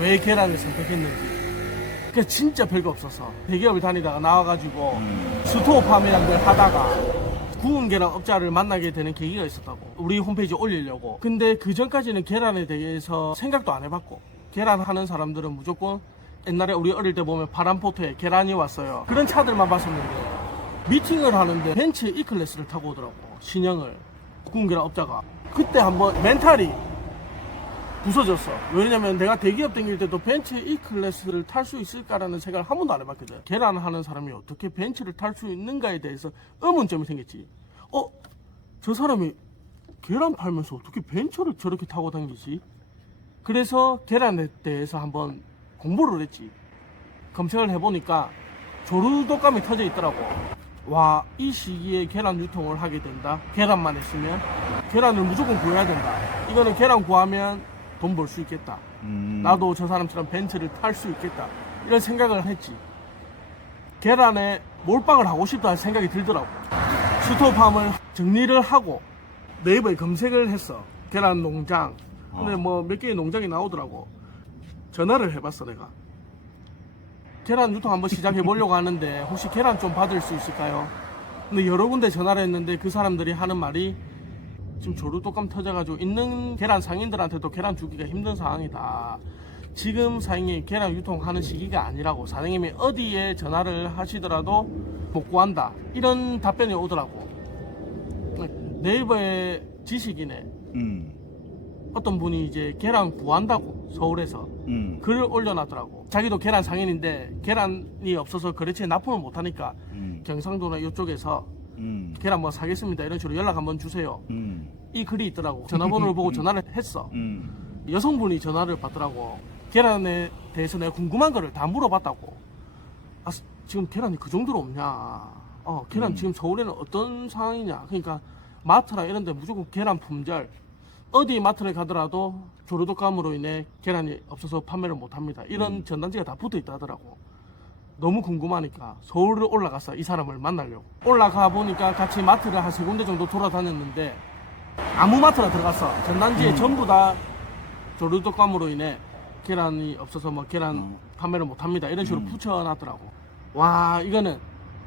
왜 계란을 선택했는지. 그 진짜 별거 없어서 대기업을 다니다가 나와가지고 스토어 판매랑 걸 하다가 구운 계란 업자를 만나게 되는 계기가 있었다고 우리 홈페이지에 올리려고. 근데 그 전까지는 계란에 대해서 생각도 안 해봤고 계란 하는 사람들은 무조건 옛날에 우리 어릴 때 보면 파란포트에 계란이 왔어요. 그런 차들만 봤었는데 미팅을 하는데 벤츠 E클래스를 타고 오더라고 신형을. 구운 계란 업자가. 그때 한번 멘탈이 부서졌어. 왜냐면 내가 대기업 다닐 때도 벤츠 E클래스를 탈 수 있을까라는 생각을 한 번도 안 해봤거든. 계란 하는 사람이 어떻게 벤츠를 탈 수 있는가에 대해서 의문점이 생겼지. 어? 저 사람이 계란 팔면서 어떻게 벤츠를 저렇게 타고 다니지? 그래서 계란에 대해서 한번 공부를 했지. 검색을 해보니까 조류독감이 터져 있더라고. 와, 이 시기에 계란 유통을 하게 된다. 계란만 있으면 계란을 무조건 구해야 된다. 이거는 계란 구하면 돈 벌 수 있겠다. 음. 나도 저 사람처럼 벤츠를 탈 수 있겠다. 이런 생각을 했지. 계란에 몰빵을 하고 싶다는 생각이 들더라고. 스토팜을 정리를 하고 네이버에 검색을 했어. 계란 농장. 근데 어. 뭐몇 개의 농장이 나오더라고. 전화를 해봤어, 내가. 계란 유통 한번 시작해 보려고 하는데 혹시 계란 좀 받을 수 있을까요? 근데 여러 군데 전화를 했는데 그 사람들이 하는 말이 지금 조류독감 터져가지고 있는 계란 상인들한테도 계란 주기가 힘든 상황이다. 지금 사장님 계란 유통하는 시기가 아니라고 사장님이 어디에 전화를 하시더라도 못 구한다. 이런 답변이 오더라고. 네이버의 지식인에 음. 어떤 분이 이제 계란 구한다고 서울에서 음. 글을 올려놨더라고. 자기도 계란 상인인데 계란이 없어서 거래처에 납품을 못하니까 음. 경상도나 이쪽에서 음. 계란 뭐 사겠습니다. 이런 식으로 연락 한번 주세요. 음. 이 글이 있더라고. 전화번호를 보고 전화를 했어. 음. 여성분이 전화를 받더라고. 계란에 대해서 내가 궁금한 거를 다 물어봤다고. 아, 스- 지금 계란이 그 정도로 없냐. 어, 계란 음. 지금 서울에는 어떤 상황이냐. 그러니까 마트나 이런 데 무조건 계란 품절. 어디 마트를 가더라도 조류독감으로 인해 계란이 없어서 판매를 못 합니다. 이런 음. 전단지가 다 붙어 있다 하더라고. 너무 궁금하니까 서울을 올라갔어. 이 사람을 만나려고. 올라가 보니까 같이 마트를 한 세 군데 정도 돌아다녔는데 아무 마트나 들어갔어. 전단지에 음. 전부 다 조류독감으로 인해 계란이 없어서 뭐 계란 음. 판매를 못 합니다. 이런 식으로 음. 붙여놨더라고. 와, 이거는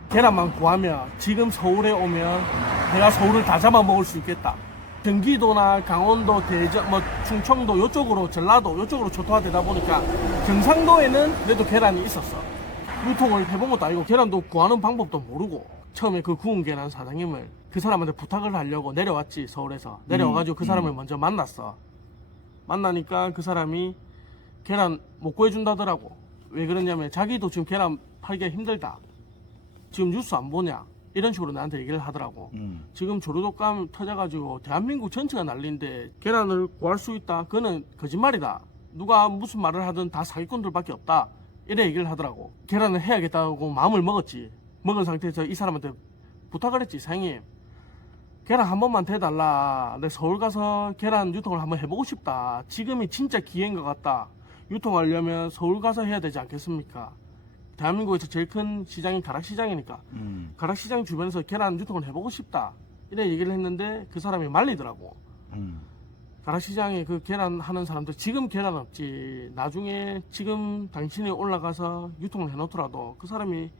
계란만 구하면 지금 서울에 오면 내가 서울을 다 잡아먹을 수 있겠다. 경기도나 강원도, 대전, 뭐 충청도 요쪽으로 전라도 요쪽으로 초토화되다 보니까 경상도에는 그래도 계란이 있었어. 유통을 해본 것도 아니고 계란도 구하는 방법도 모르고 처음에 그 구운 계란 사장님을 그 사람한테 부탁을 하려고 내려왔지 서울에서 내려와가지고 그 음, 사람을 음. 먼저 만났어. 만나니까 그 사람이 계란 못 구해준다더라고. 왜 그러냐면 자기도 지금 계란 팔기가 힘들다. 지금 뉴스 안 보냐? 이런 식으로 나한테 얘기를 하더라고. 음. 지금 조류독감 터져가지고 대한민국 전체가 난리인데 계란을 구할 수 있다. 그거는 거짓말이다. 누가 무슨 말을 하든 다 사기꾼들밖에 없다. 이래 얘기를 하더라고. 계란을 해야겠다고 마음을 먹었지. 먹은 상태에서 이 사람한테 부탁을 했지. 사장님, 계란 한 번만 대달라. 내 서울 가서 계란 유통을 한번 해보고 싶다. 지금이 진짜 기회인 것 같다. 유통하려면 서울 가서 해야 되지 않겠습니까? 대한민국에서 제일 큰 시장이 가락시장이니까 음. 가락시장 주변에서 계란 유통을 해보고 싶다. 이래 얘기를 했는데 그 사람이 말리더라고. 음. 가락시장에 그 계란 하는 사람들 지금 계란 없지. 나중에 지금 당신이 올라가서 유통을 해놓더라도 그 사람이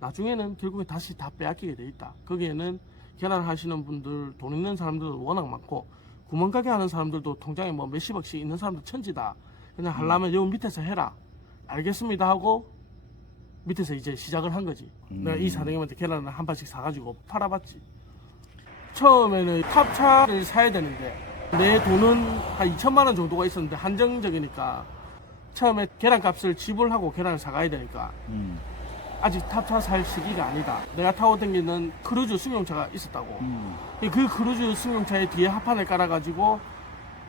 나중에는 결국에 다시 다 빼앗기게 돼 있다. 거기에는 계란 하시는 분들 돈 있는 사람들도 워낙 많고 구멍가게 하는 사람들도 통장에 뭐 몇십억씩 있는 사람들 천지다. 그냥 하려면 여기 밑에서 해라. 알겠습니다 하고 밑에서 이제 시작을 한 거지. 음. 내가 이 사장님한테 계란을 한 판씩 사가지고 팔아봤지. 처음에는 탑차를 사야 되는데 내 돈은 한 2천만 원 정도가 있었는데 한정적이니까 처음에 계란값을 지불하고 계란을 사가야 되니까 음. 아직 탑차 살 시기가 아니다. 내가 타고 다니는 크루즈 승용차가 있었다고. 음. 그 크루즈 승용차에 뒤에 합판을 깔아가지고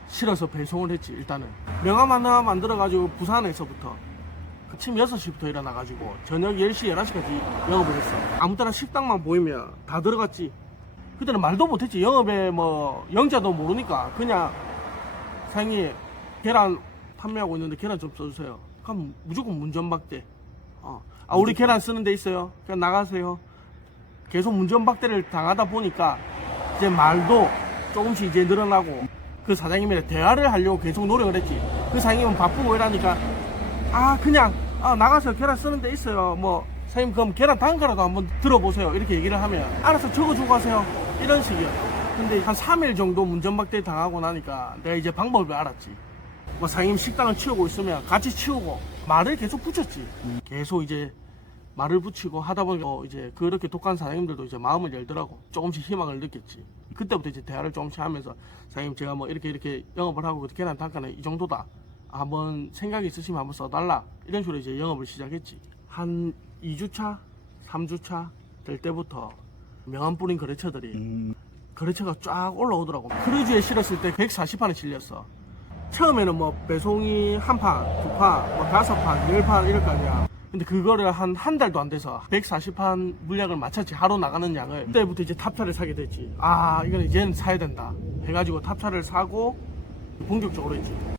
실어서 배송을 했지 일단은 명함 하나 만들어가지고 부산에서부터 아침 6시부터 일어나가지고 저녁 10시 11시까지 영업을 했어 아무 때나 식당만 보이면 다 들어갔지 그때는 말도 못했지. 영업에 뭐 영자도 모르니까 그냥 사장님 계란 판매하고 있는데 계란 좀 써주세요. 그럼 무조건 문전박대. 어. 아 우리 계란 쓰는 데 있어요. 그냥 나가세요. 계속 문전박대를 당하다 보니까 이제 말도 조금씩 이제 늘어나고 그 사장님이랑 대화를 하려고 계속 노력을 했지. 그 사장님은 바쁘고 이러니까 아 그냥 아, 나가서 계란 쓰는 데 있어요. 뭐 사장님 그럼 계란 단가라도 한번 들어보세요. 이렇게 얘기를 하면 알아서 적어주고 가세요 이런 식이에요 근데 한 3일 정도 문전박대 당하고 나니까 내가 이제 방법을 알았지. 뭐 사장님 식당을 치우고 있으면 같이 치우고 말을 계속 붙였지. 계속 이제 말을 붙이고 하다 보니까 어, 이제 그렇게 독한 사장님들도 이제 마음을 열더라고. 조금씩 희망을 느꼈지. 그때부터 이제 대화를 조금씩 하면서 사장님 제가 뭐 이렇게 이렇게 영업을 하고 그 계란 단가는 이 정도다. 한번 생각이 있으시면 한번 써달라. 이런 식으로 이제 영업을 시작했지. 한 2주차 3주차 될 때부터 명함 뿌린 거래처들이 음, 거래처가 쫙 올라오더라고. 크루즈에 실었을 때 140판을 실렸어. 처음에는 뭐 배송이 한 판, 두 판, 뭐 다섯 판, 열 판 이럴 거 아니야. 근데 그거를 한 한 달도 안 돼서 140판 물량을 맞췄지 하루 나가는 양을 그때부터 이제 탑차를 사게 됐지 아 이건 이제는 사야 된다 해가지고 탑차를 사고 본격적으로 이제